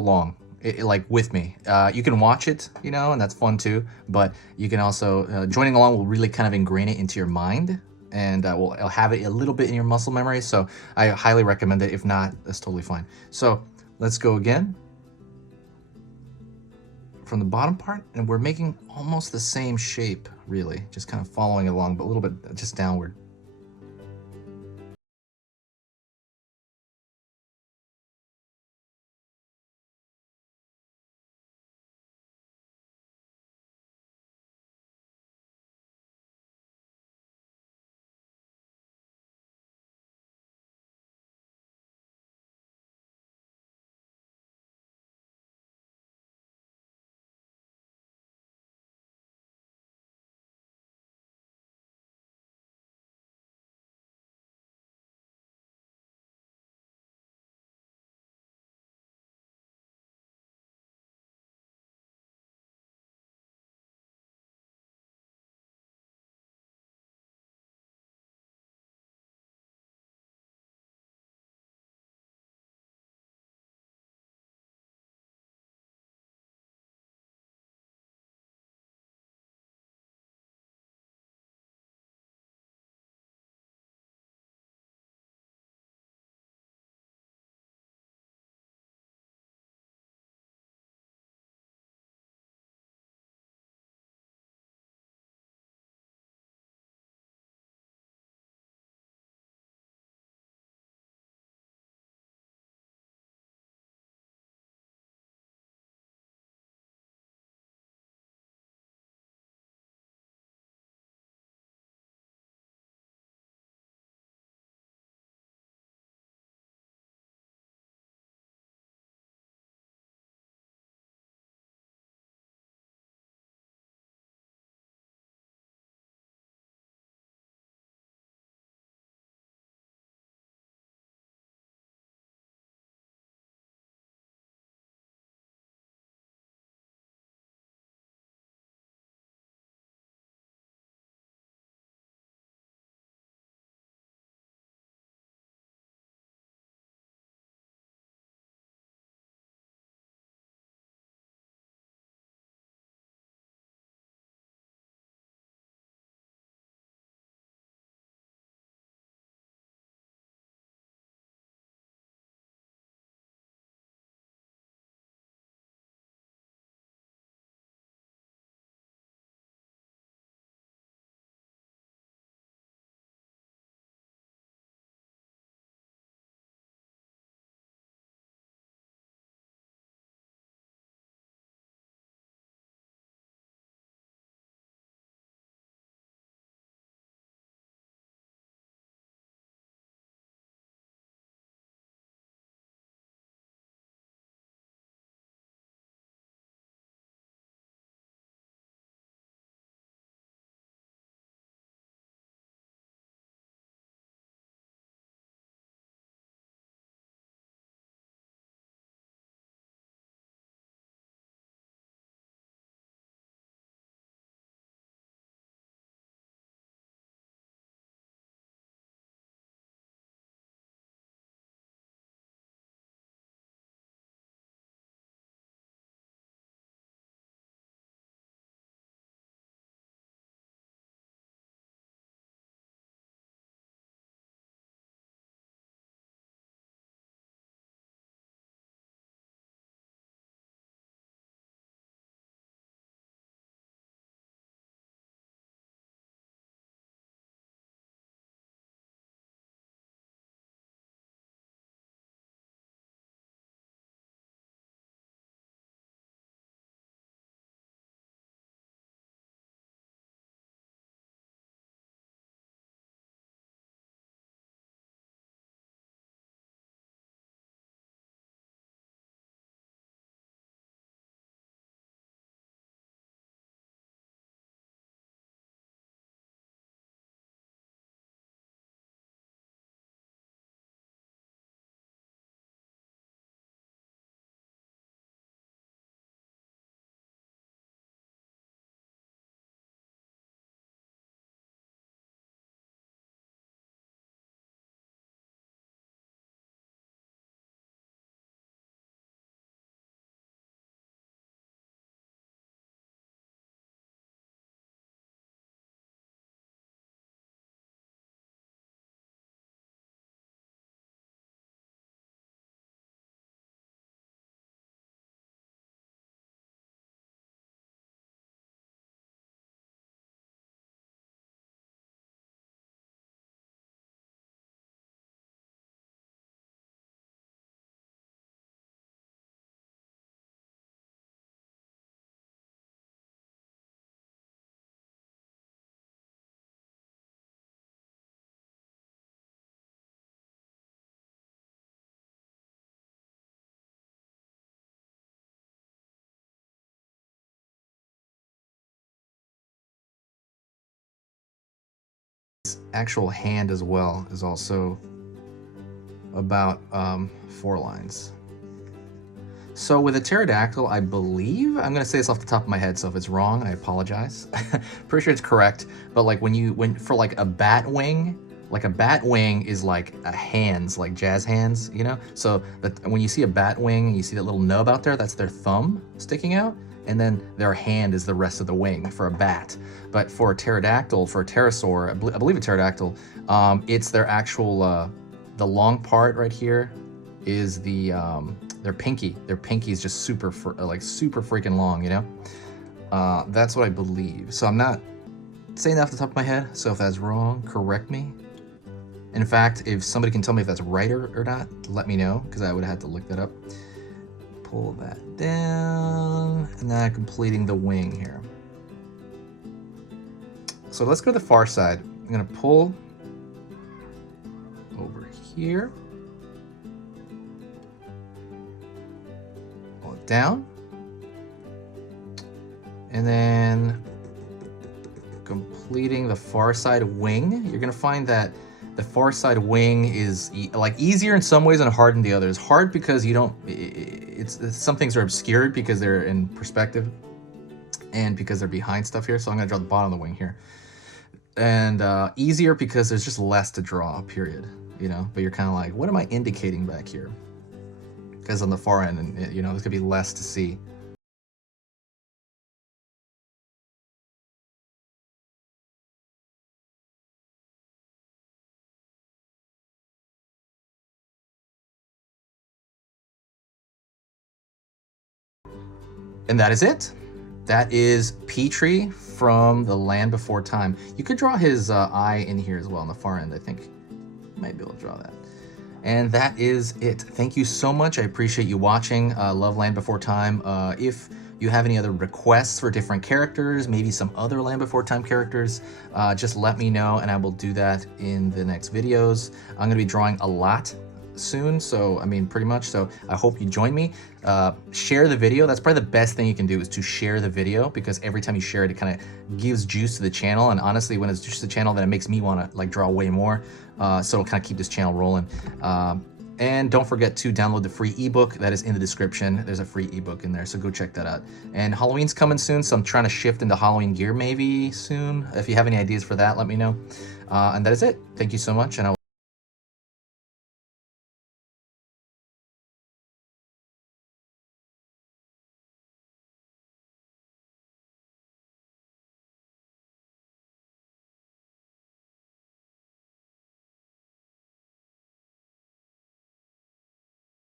along like with me. You can watch it, you know, and that's fun too. But you can also joining along will really kind of ingrain it into your mind, and will it'll have it a little bit in your muscle memory. So I highly recommend it. If not, that's totally fine. So let's go again from the bottom part, and we're making almost the same shape, really, just kind of following along, but a little bit just downward. actual hand as well is also about 4 lines. So with a pterodactyl, I believe, I'm gonna say this off the top of my head, so if it's wrong, I apologize. Pretty sure it's correct, but like when for like a bat wing is like a hands, like jazz hands, you know? So that when you see a bat wing, you see that little nub out there, that's their thumb sticking out, and then their hand is the rest of the wing for a bat. But for a pterodactyl, for a pterosaur, I believe a pterodactyl, it's their actual, the long part right here is the, their pinky. Their pinky is just super freaking long, you know? That's what I believe. So I'm not saying that off the top of my head, so if that's wrong, correct me. In fact, if somebody can tell me if that's right or not, let me know, because I would have had to look that up. Pull that down, and now completing the wing here. So let's go to the far side. I'm gonna pull over here. Pull it down. And then completing the far side wing. You're gonna find that the far side wing is like easier in some ways and hard in the others. Hard because you don't, some things are obscured because they're in perspective and because they're behind stuff here. So I'm gonna draw the bottom of the wing here. And easier because there's just less to draw, period, you know? But you're kind of like, what am I indicating back here? Because on the far end, and you know, there's gonna be less to see. And that is it. That is Petrie from The Land Before Time. You could draw his eye in here as well on the far end, I think. You might be able to draw that. And that is it. Thank you so much. I appreciate you watching. Love Land Before Time. If you have any other requests for different characters, maybe some other Land Before Time characters, just let me know and I will do that in the next videos. I'm gonna be drawing a lot soon, so I mean pretty much, so I hope you join me. Share the video. That's probably the best thing you can do, is to share the video, because every time you share it, it kind of gives juice to the channel, and honestly when it's juice to the channel, then it makes me want to like draw way more, so it'll kind of keep this channel rolling. And don't forget to download the free ebook that is in the description. There's a free ebook in there, so go check that out. And Halloween's coming soon, so I'm trying to shift into Halloween gear maybe soon. If you have any ideas for that, let me know. And that is it. Thank you so much, and I will